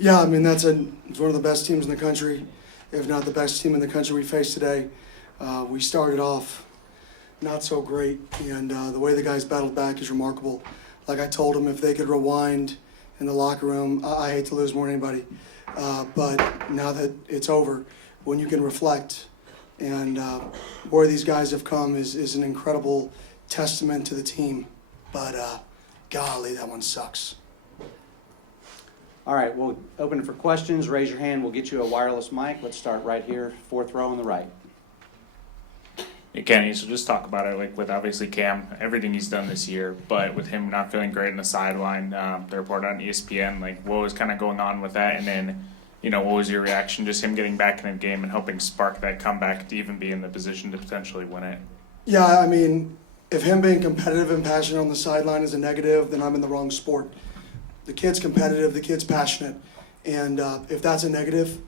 Yeah, I mean, it's one of the best teams in the country, if not the best team in the country we face today. We started off not so great, and the way the guys battled back is remarkable. Like I told them, if they could rewind in the locker room, I hate to lose more than anybody, but now that it's over, when you can reflect, and where these guys have come is an incredible testament to the team, but golly, that one sucks. All right, we'll open it for questions. Raise your hand. We'll get you a wireless mic. Let's start right here, fourth row on the right. Hey, Kenny, so just talk about it, like with obviously Cam, everything he's done this year, but with him not feeling great in the sideline, the report on ESPN, like what was kind of going on with that? And then, what was your reaction, just him getting back in the game and helping spark that comeback to even be in the position to potentially win it? Yeah, I mean, if him being competitive and passionate on the sideline is a negative, then I'm in the wrong sport. The kid's competitive, the kid's passionate, and if that's a negative,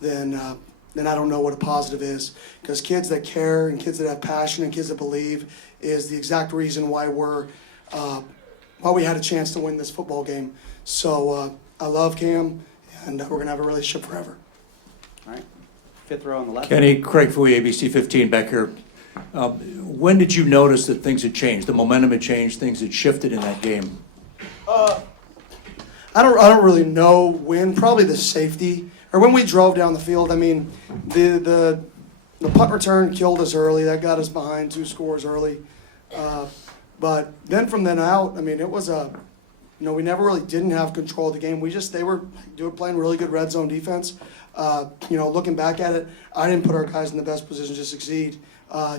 then I don't know what a positive is. Because kids that care and kids that have passion and kids that believe is the exact reason why we had a chance to win this football game. So I love Cam, and we're gonna have a relationship forever. All right, fifth row on the left. Kenny, Craig Fouye, ABC 15 back here. When did you notice that things had changed, the momentum had changed, things had shifted in that game? I don't really know when. Probably the safety, or when we drove down the field. I mean, the punt return killed us early. That got us behind 2 scores early. But then from then out, I mean, it was we never really didn't have control of the game. They were playing really good red zone defense. Looking back at it, I didn't put our guys in the best position to succeed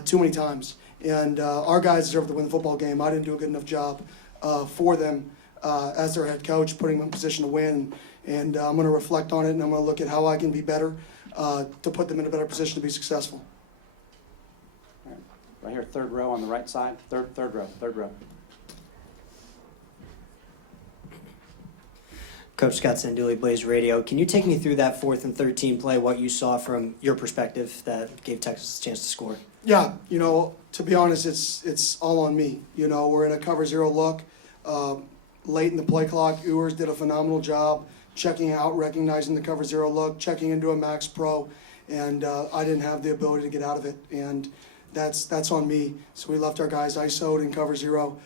too many times. And our guys deserve to win the football game. I didn't do a good enough job for them. As their head coach, putting them in position to win, and I'm going to reflect on it, and I'm going to look at how I can be better to put them in a better position to be successful. All right here, third row on the right side. Third row. Coach Scott Sanduli, Blaze Radio. Can you take me through that 4th and 13 play, what you saw from your perspective that gave Texas a chance to score? Yeah, to be honest, it's all on me. We're in a cover 0 look. Late in the play clock, Ewers did a phenomenal job checking out, recognizing the cover 0 look, checking into a max pro, and I didn't have the ability to get out of it, and that's on me. So we left our guys ISO'd in cover 0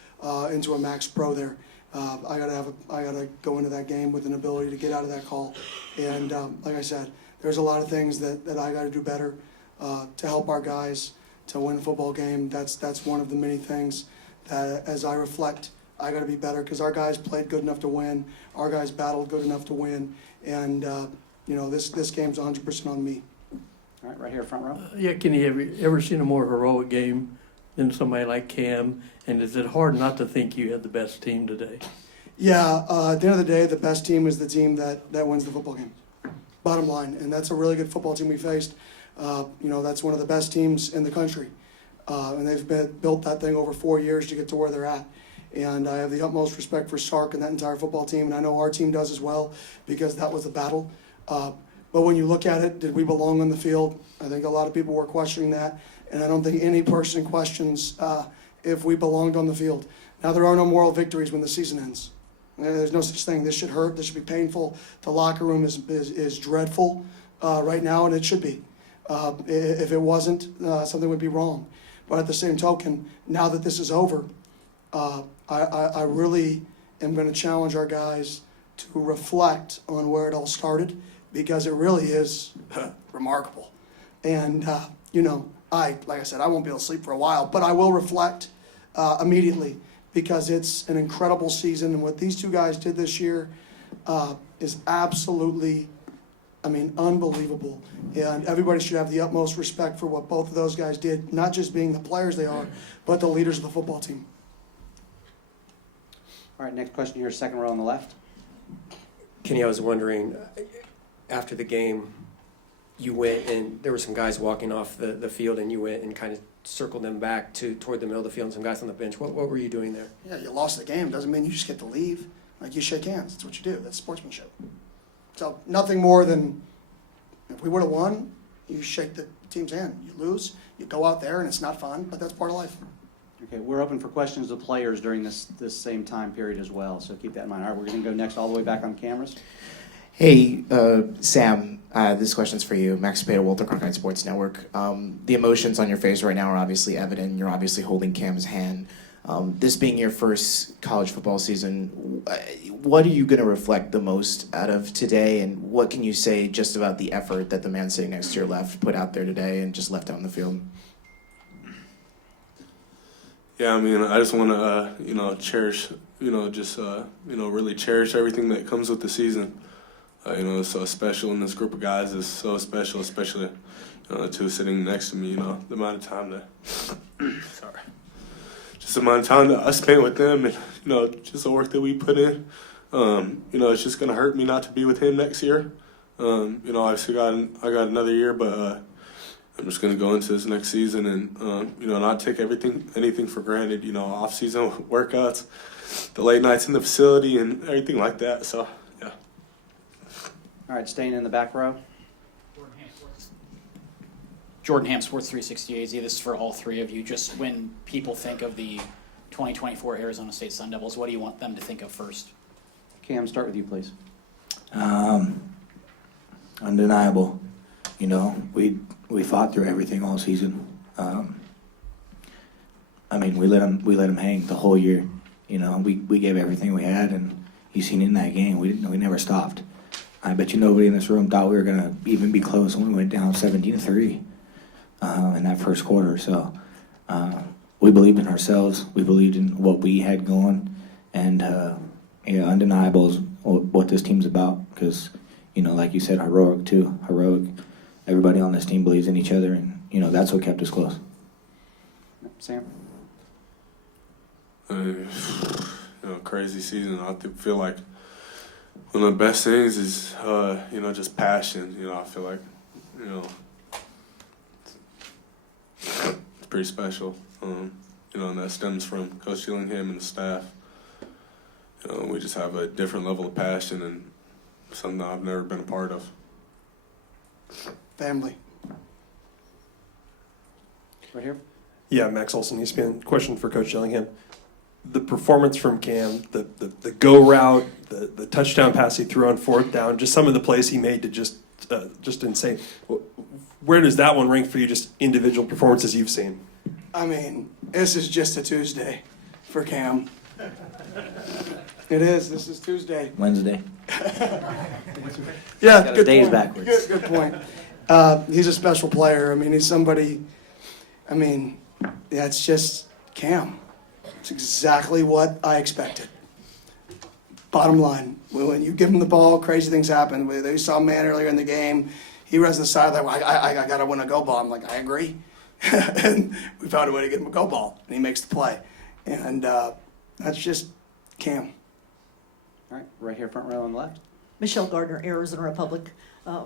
into a max pro there. I gotta go into that game with an ability to get out of that call, and like I said, there's a lot of things that I got to do better to help our guys to win a football game. That's one of the many things that, as I reflect, I got to be better, because our guys played good enough to win. Our guys battled good enough to win, and this game's 100% on me. All right here, front row. Yeah, Kenny, have you ever seen a more heroic game than somebody like Cam? And is it hard not to think you had the best team today? Yeah, at the end of the day, the best team is the team that wins the football game. Bottom line, and that's a really good football team we faced. That's one of the best teams in the country, and they've built that thing over 4 years to get to where they're at. And I have the utmost respect for Sark and that entire football team, and I know our team does as well, because that was the battle. But when you look at it, did we belong on the field? I think a lot of people were questioning that, and I don't think any person questions if we belonged on the field. Now, there are no moral victories when the season ends. There's no such thing. This should hurt. This should be painful. The locker room is dreadful right now, and it should be. If it wasn't, something would be wrong. But at the same token, now that this is over, I really am going to challenge our guys to reflect on where it all started, because it really is remarkable. And, like I said, I won't be able to sleep for a while, but I will reflect immediately, because it's an incredible season. And what these 2 guys did this year is absolutely, unbelievable. And everybody should have the utmost respect for what both of those guys did, not just being the players they are, but the leaders of the football team. All right, next question here, second row on the left. Kenny, I was wondering, after the game, you went and there were some guys walking off the field, and you went and kind of circled them back toward the middle of the field, and some guys on the bench. What were you doing there? Yeah, you lost the game. Doesn't mean you just get to leave. Like, you shake hands. That's what you do. That's sportsmanship. So nothing more than, if we would have won, you shake the team's hand. You lose, you go out there, and it's not fun, but that's part of life. Okay, we're open for questions of players during this same time period as well, so keep that in mind. All right, we're going to go next all the way back on cameras. Hey, Sam, this question's for you. Max Payne, Walter Cronkite Sports Network. The emotions on your face right now are obviously evident. You're obviously holding Cam's hand. This being your first college football season, what are you going to reflect the most out of today, and what can you say just about the effort that the man sitting next to your left put out there today and just left out on the field? Yeah, I mean, I just want to, cherish, really cherish everything that comes with the season. It's so special, and this group of guys is so special, especially, the two sitting next to me, the amount of time that, just the amount of time that I spent with them and, just the work that we put in. It's just going to hurt me not to be with him next year. Obviously I got another year, but I'm just going to go into this next season and, not take anything for granted, off-season workouts, the late nights in the facility and everything like that. So, yeah. All right, staying in the back row. Jordan Ham, Sports 360 AZ. This is for all three of you. Just when people think of the 2024 Arizona State Sun Devils, what do you want them to think of first? Cam, start with you, please. Undeniable. We fought through everything all season. We let them hang the whole year. We gave everything we had, and you seen it in that game. We never stopped. I bet you nobody in this room thought we were gonna even be close when we went down 17-3 in that first quarter. So we believed in ourselves. We believed in what we had going, and undeniable is what this team's about. Because like you said, heroic. Everybody on this team believes in each other, and that's what kept us close. Sam? Crazy season. I feel like one of the best things is, just passion. I feel like, it's pretty special. And that stems from Coach Dillingham and the staff. We just have a different level of passion and something I've never been a part of. Family. Right here. Yeah, Max Olson, ESPN. Question for Coach Dillingham. The performance from Cam, the go route, the touchdown pass he threw on fourth down, just some of the plays he made to just insane. Where does that one rank for you, just individual performances you've seen? This is just a Tuesday for Cam. It is. This is Tuesday. Wednesday. Yeah, Got good days point. backwards. Good point. He's a special player. He's somebody. It's just Cam. It's exactly what I expected. Bottom line, when you give him the ball, crazy things happen. They saw a man earlier in the game. He runs to the side like, I got to win a go ball. I'm like, I agree. And we found a way to get him a go ball, and he makes the play. And that's just Cam. All right, right here, front row on the left. Michelle Gardner, Arizona Republic,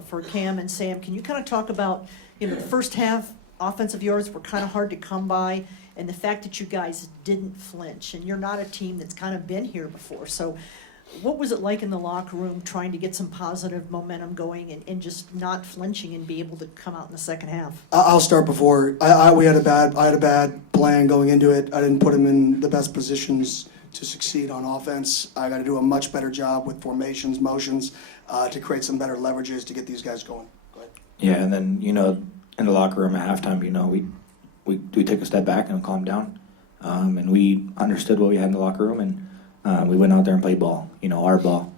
for Cam and Sam. Can you kind of talk about, the first half offensive yards were kind of hard to come by, and the fact that you guys didn't flinch, and you're not a team that's kind of been here before. So what was it like in the locker room trying to get some positive momentum going and just not flinching and be able to come out in the second half? I'll start before. I had a bad plan going into it. I didn't put him in the best positions to succeed on offense. I got to do a much better job with formations, motions, to create some better leverages to get these guys going. Go ahead. Yeah, and then in the locker room at halftime, we took a step back and calmed down, and we understood what we had in the locker room, and we went out there and played ball. Our ball.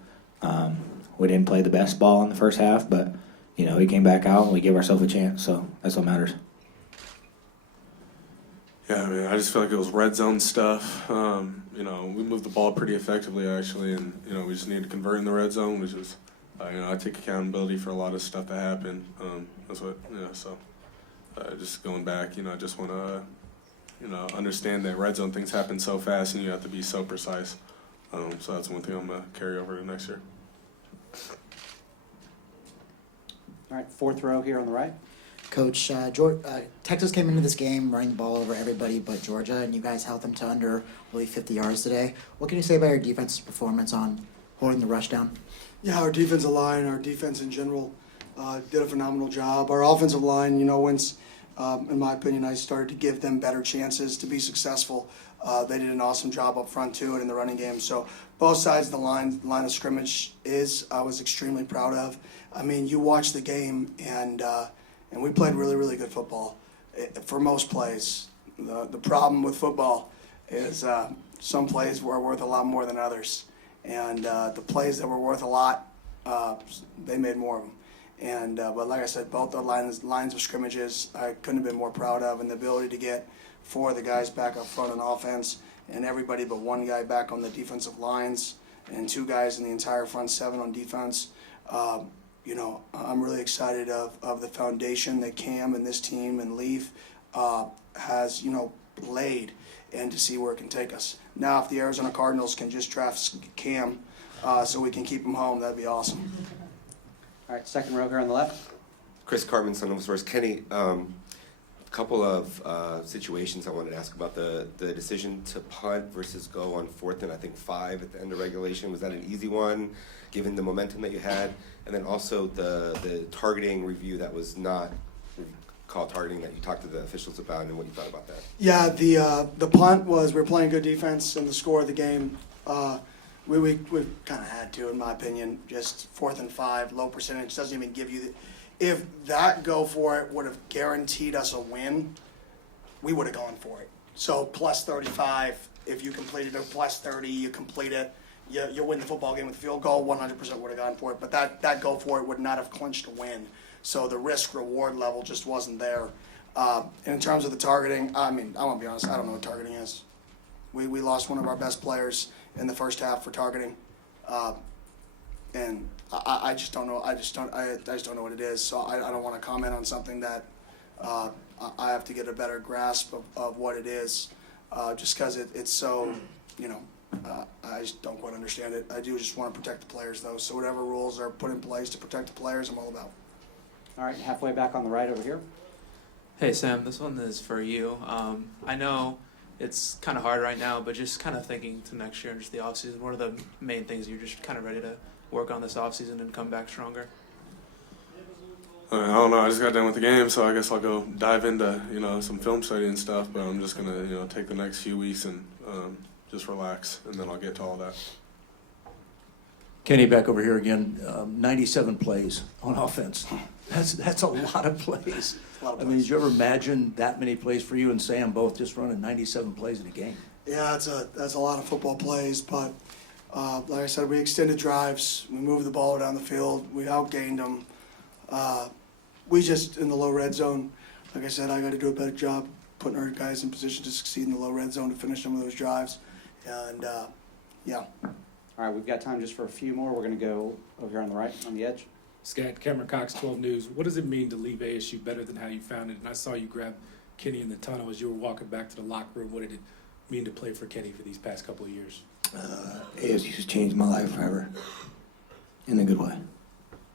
We didn't play the best ball in the first half, but we came back out and we gave ourselves a chance. So that's what matters. Yeah, I just feel like it was red zone stuff. We moved the ball pretty effectively, actually, and, we just need to convert in the red zone, which is, I take accountability for a lot of stuff that happened. That's what, so just going back, I just want to, understand that red zone things happen so fast and you have to be so precise. So that's one thing I'm going to carry over to next year. All right, fourth row here on the right. Coach, Texas came into this game running the ball over everybody but Georgia, and you guys held them to under, 50 yards today. What can you say about your defensive performance on holding the rush down? Yeah, our defensive line, our defense in general, did a phenomenal job. Our offensive line, once, in my opinion, I started to give them better chances to be successful. They did an awesome job up front too and in the running game. So both sides of the line of scrimmage I was extremely proud of. I mean, you watch the game, and we played really, really good football for most plays. The problem with football is some plays were worth a lot more than others, and the plays that were worth a lot, they made more of them. And but like I said, both the lines of scrimmages I couldn't have been more proud of, and the ability to get 4 of the guys back up front on offense, and everybody but 1 guy back on the defensive lines, and 2 guys in the entire front 7 on defense. You know, I'm really excited of the foundation that Cam and this team and Leaf has, you know, laid, and to see where it can take us. Now, if the Arizona Cardinals can just draft Cam so we can keep him home, that'd be awesome. All right, second row here on the left. Chris Cartman, Sun Nova Source. Kenny, a couple of situations I wanted to ask about the decision to punt versus go on 4th and I think 5 at the end of regulation. Was that an easy one, given the momentum that you had? And then also the targeting review that was not called targeting that you talked to the officials about, and what you thought about that. Yeah, the punt was, we were playing good defense, and the score of the game, we kind of had to, in my opinion. Just 4th and 5, low percentage, doesn't even give you if that go for it would have guaranteed us a win, we would have gone for it. So plus 35, if you completed it, plus 30, you complete it, you win the football game with a field goal, 100% would have gone for it. But that go for it would not have clinched a win. So the risk-reward level just wasn't there. In terms of the targeting, I mean, I want to be honest, I don't know what targeting is. We lost one of our best players in the first half for targeting. And I just don't know. I just don't know what it is. So I don't want to comment on something that I have to get a better grasp of what it is, just because it's so, you know, I just don't quite understand it. I do just want to protect the players, though. So whatever rules are put in place to protect the players, I'm all about. All right, halfway back on the right over here. Hey Sam, this one is for you. I know it's kind of hard right now, but just kind of thinking to next year and just the offseason, what are the main things you're just kind of ready to work on this offseason and come back stronger? I don't know. I just got done with the game, so I guess I'll go dive into, you know, some film study and stuff. But I'm just gonna, you know, take the next few weeks and just relax, and then I'll get to all that. Kenny, back over here again. 97 plays on offense. That's a lot of plays. I mean, did you ever imagine that many plays for you and Sam both just running 97 plays in a game? Yeah, that's a lot of football plays, but like I said, we extended drives, we moved the ball down the field, we outgained them. We just, in the low red zone, like I said, I got to do a better job putting our guys in position to succeed in the low red zone to finish some of those drives. And, yeah. All right, we've got time just for a few more. We're going to go over here on the right, on the edge. Scat, Cameron Cox, 12 News. What does it mean to leave ASU better than how you found it? And I saw you grab Kenny in the tunnel as you were walking back to the locker room. What did it mean to play for Kenny for these past couple of years? ASU's changed my life forever, in a good way.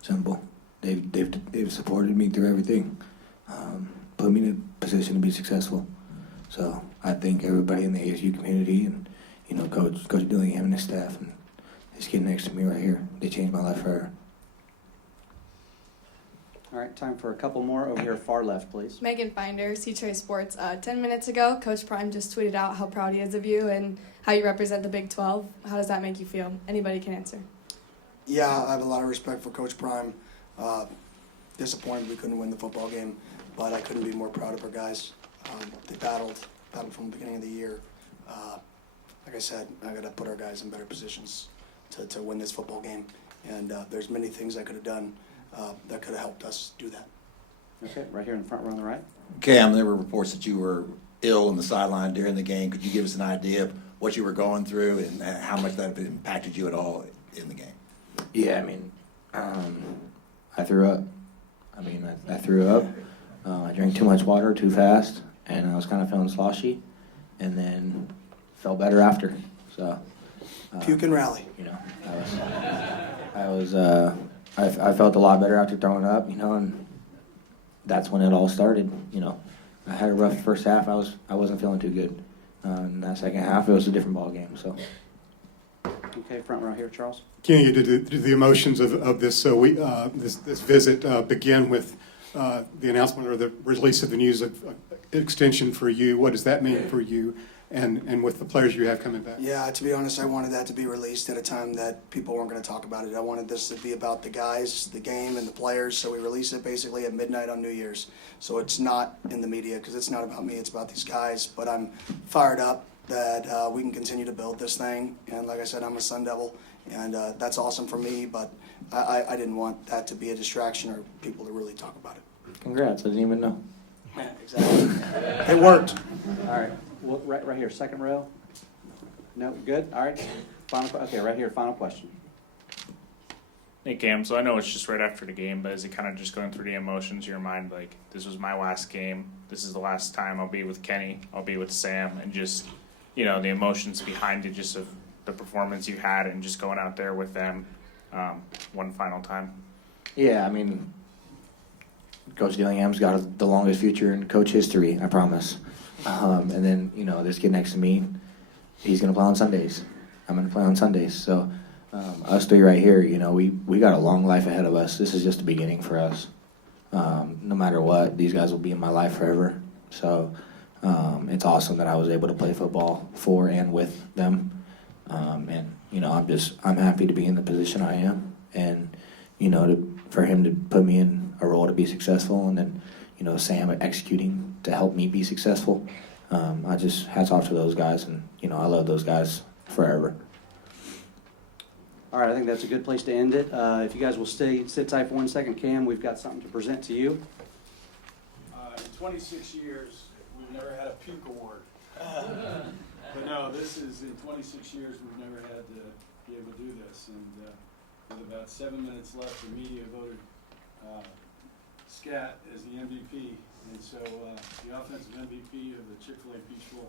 Simple. They've supported me through everything, put me in a position to be successful. So I thank everybody in the ASU community and, you know, Coach Dillingham and his staff and his kid next to me right here. They changed my life forever. All right, time for a couple more over here, far left, please. Megan Finder, C-Choice Sports. 10 minutes ago, Coach Prime just tweeted out how proud he is of you and how you represent the Big 12. How does that make you feel? Anybody can answer. Yeah, I have a lot of respect for Coach Prime. Disappointed we couldn't win the football game, but I couldn't be more proud of our guys. They battled from the beginning of the year. Like I said, I got to put our guys in better positions to win this football game. And there's many things I could have done that could have helped us do that. Okay, right here in the front row on the right. Cam, there were reports that you were ill on the sideline during the game. Could you give us an idea of what you were going through and how much that impacted you at all in the game? Yeah, I mean, I threw up. I threw up. I drank too much water too fast, and I was kind of feeling sloshy, and then felt better after. So puke and rally. You know, I felt a lot better after throwing up. You know, and that's when it all started. You know, I had a rough first half. I wasn't feeling too good. In that second half, it was a different ball game. So. Okay, front row here, Charles. Kenny, did the emotions of this this visit begin with the announcement or the release of the news of extension for you? What does that mean for you? and with the players you have coming back? Yeah, to be honest, I wanted that to be released at a time that people weren't going to talk about it. I wanted this to be about the guys, the game, and the players, so we released it basically at midnight on New Year's. So it's not in the media, because it's not about me, it's about these guys. But I'm fired up that we can continue to build this thing. And like I said, I'm a Sun Devil, and that's awesome for me, but I didn't want that to be a distraction or people to really talk about it. Congrats, I didn't even know. Yeah, exactly. It worked. All right, well, right here, second row. No, good, all right. Okay, right here, final question. Hey Cam, so I know it's just right after the game, but is it kind of just going through the emotions in your mind, like, this was my last game, this is the last time I'll be with Kenny, I'll be with Sam, and just, you know, the emotions behind it, just of the performance you had and just going out there with them one final time? Yeah, I mean, Coach Dillingham's got the longest future in coach history, I promise. And then, you know, this kid next to me, he's going to play on Sundays. I'm going to play on Sundays. So us three right here, you know, we got a long life ahead of us. This is just the beginning for us. No matter what, these guys will be in my life forever. So it's awesome that I was able to play football for and with them. And, you know, I'm happy to be in the position I am. And, you know, for him to put me in a role to be successful, and then, you know, Sam executing to help me be successful. I just hats off to those guys, and, you know, I love those guys forever. All right, I think that's a good place to end it. If you guys will sit tight for 1 second, Cam, we've got something to present to you. In 26 years, we've never had a puke award. But no, this is, in 26 years, we've never had to be able to do this. And with about 7 minutes left, the media voted Scat as the MVP. And so the offensive MVP of the Chick-fil-A Peach Bowl.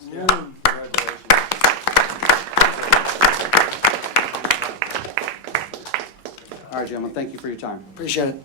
Scat, congratulations. All right, gentlemen, thank you for your time. Appreciate it.